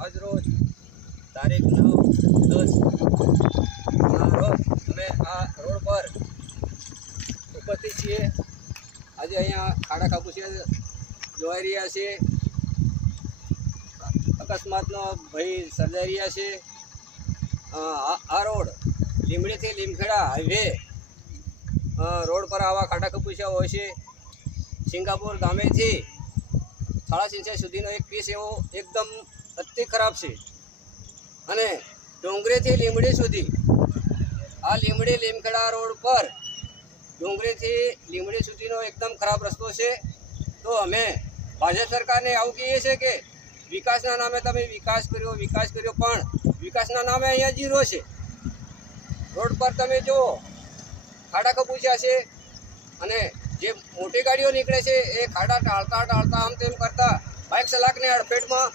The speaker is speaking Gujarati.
આજ રોજ તારીખ 9/10 રોજ અમે આ રોડ પર ઉપસ્થિત છીએ। આજે અહીંયા ખાડા ખાબોચિયા જોઈ રહ્યા છે, અકસ્માતનો ભય સર્જાઈ રહ્યા છે। આ રોડ લીંબડીથી લીમખેડા હાઈવે રોડ પર આવા ખાડા ખાબોચિયા હોય છે। સિંગાપુર ગામેથી 3.5 સુધીનો એક પીસ એવો એકદમ અતિ ખરાબ છે અને ડુંગરીથી લીંબડી સુધી આ લીંબડી લીમખેડા રોડ પર ડુંગરીથી લીંબડી સુધીનો એકદમ ખરાબ રસ્તો છે। તો અમે ભાજપ સરકારને આવું કહીએ છીએ કે વિકાસના નામે તમે વિકાસ કર્યો પણ વિકાસના નામે અહીંયા જીરો છે। રોડ પર તમે જુઓ ખાડા ખાબોચિયા છે અને જે મોટી ગાડીઓ નીકળે છે એ ખાડા ટાળતા આમ તેમ કરતા બાઇક સલાકને અડફેટમાં